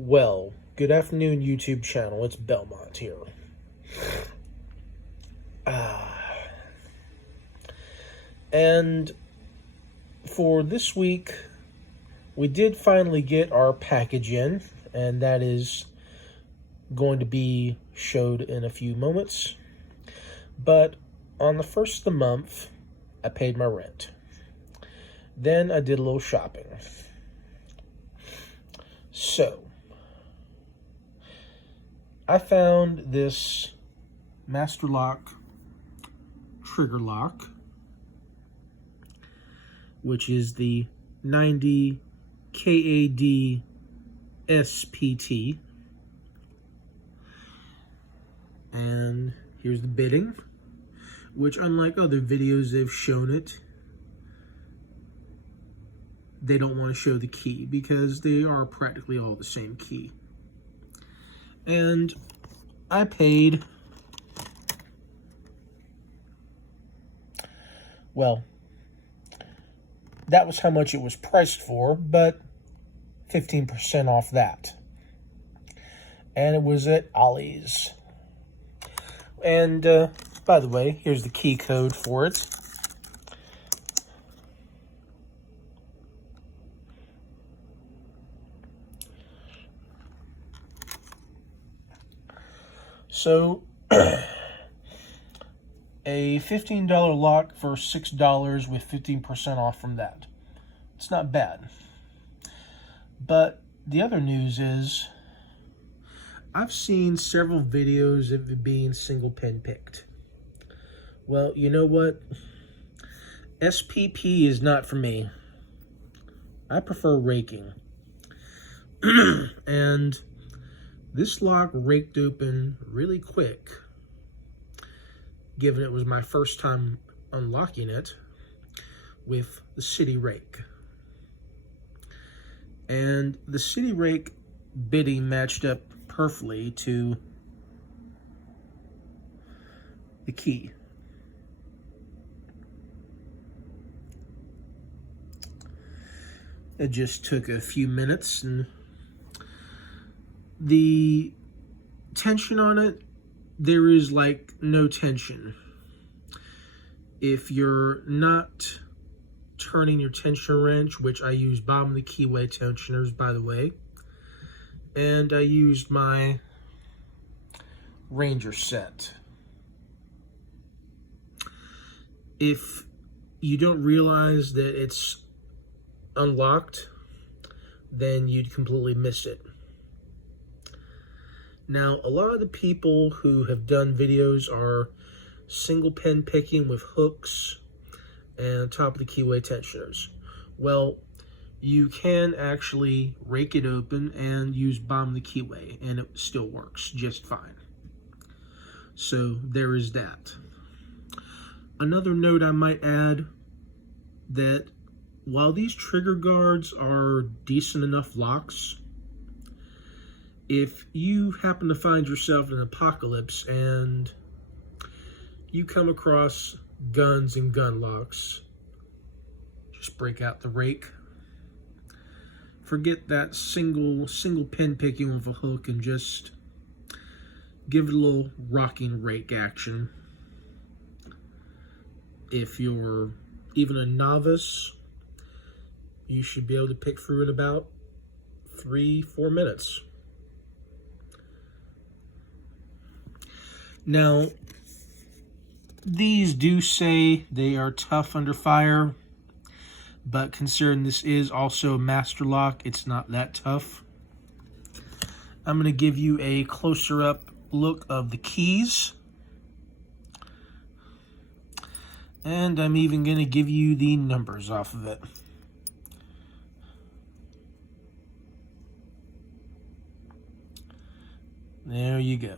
Well, good afternoon, YouTube channel. It's Belmont here. And for this week, we did finally get our package in, and that is going to be showed in a few moments. But on the first of the month, I paid my rent. Then I did a little shopping. So, I found this Master Lock trigger lock, which is the 90 KAD SPT. And here's the bitting, which unlike other videos they've shown it, they don't want to show the key because they are practically all the same key. And I paid, well, that was how much it was priced for, but 15% off that. And it was at Ollie's. And by the way, here's the key code for it. So, a $15 lock for $6 with 15% off from that. It's not bad. But the other news is, I've seen several videos of it being single pin picked. Well, you know what? SPP is not for me. I prefer raking. And this lock raked open really quick, given it was my first time unlocking it with the city rake. And the city rake bitting matched up perfectly to the key. It just took a few minutes, and the tension on it, there is like no tension. If you're not turning your tension wrench, which I use bottom of the keyway tensioners, by the way, and I used my Ranger set. If you don't realize that it's unlocked, then you'd completely miss it. Now, a lot of the people who have done videos are single pin picking with hooks and top of the keyway tensioners. Well, you can actually rake it open and use bottom of the keyway, and it still works just fine. So there is that. Another note I might add, that while these trigger guards are decent enough locks, if you happen to find yourself in an apocalypse and you come across guns and gun locks, just break out the rake. Forget that single pin picking with a hook and just give it a little rocking rake action. If you're even a novice, you should be able to pick through in about 3-4 minutes. Now, these do say they are tough under fire, but considering this is also a master lock, it's not that tough. I'm going to give you a closer up look of the keys. And I'm even going to give you the numbers off of it. There you go.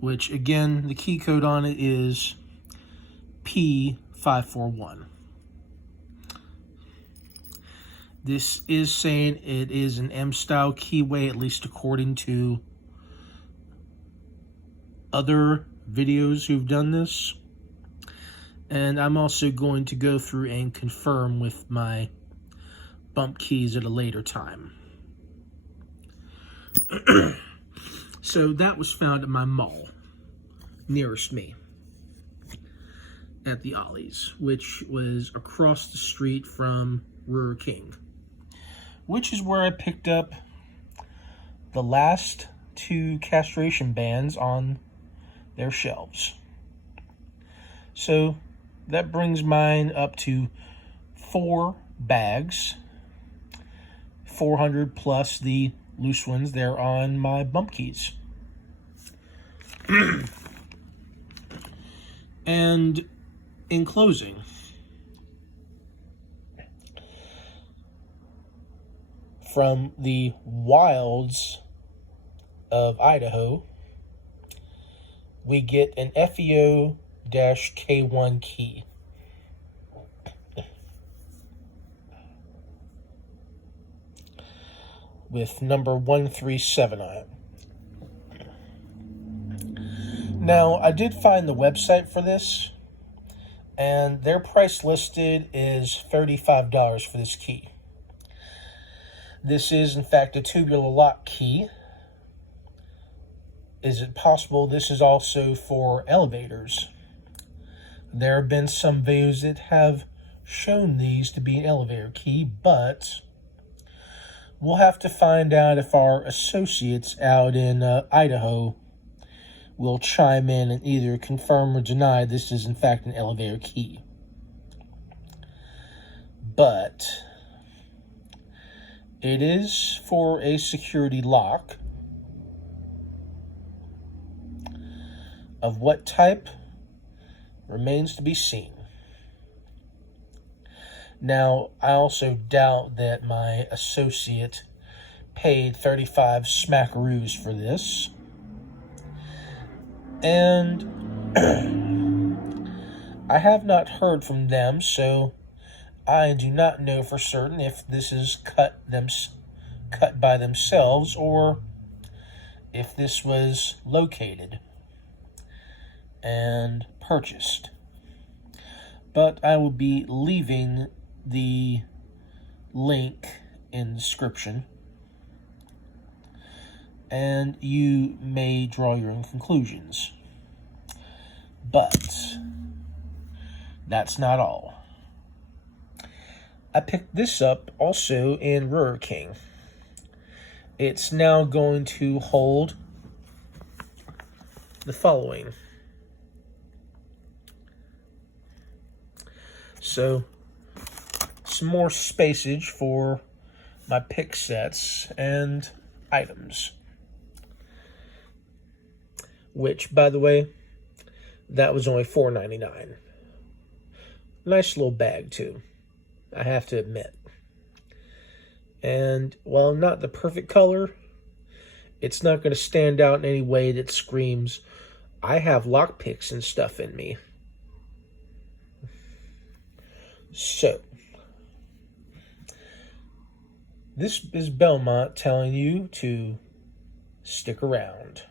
Which, again, the key code on it is P541. This is saying it is an M-style keyway, at least according to other videos who've done this. And I'm also going to go through and confirm with my bump keys at a later time. So that was found at my mall nearest me at the Ollie's, which was across the street from Raking, which is where I picked up the last 2 castration bands on their shelves. So that brings mine up to 4 bags, 400 plus the loose ones there on my bump keys. And in closing, from the wilds of Idaho, we get an FEO-K1 key. With number 137 on it. Now, I did find the website for this, and their price listed is $35 for this key. This is, in fact, a tubular lock key. Is it possible this is also for elevators? There have been some videos that have shown these to be an elevator key, but we'll have to find out if our associates out in Idaho will chime in and either confirm or deny this is in fact an elevator key. But it is for a security lock. Of what type remains to be seen. Now, I also doubt that my associate paid 35 smackaroos for this. And I have not heard from them, so I do not know for certain if this is cut by themselves or if this was located and purchased. But I will be leaving the link in the description, and you may draw your own conclusions. But that's not all. I picked this up also in Raking. It's now going to hold the following. So, some more spacage for my pick sets and items. Which, by the way, that was only $4.99. Nice little bag, too, I have to admit. And, while not the perfect color, it's not going to stand out in any way that screams, I have lockpicks and stuff in me. So, this is Belmont telling you to stick around.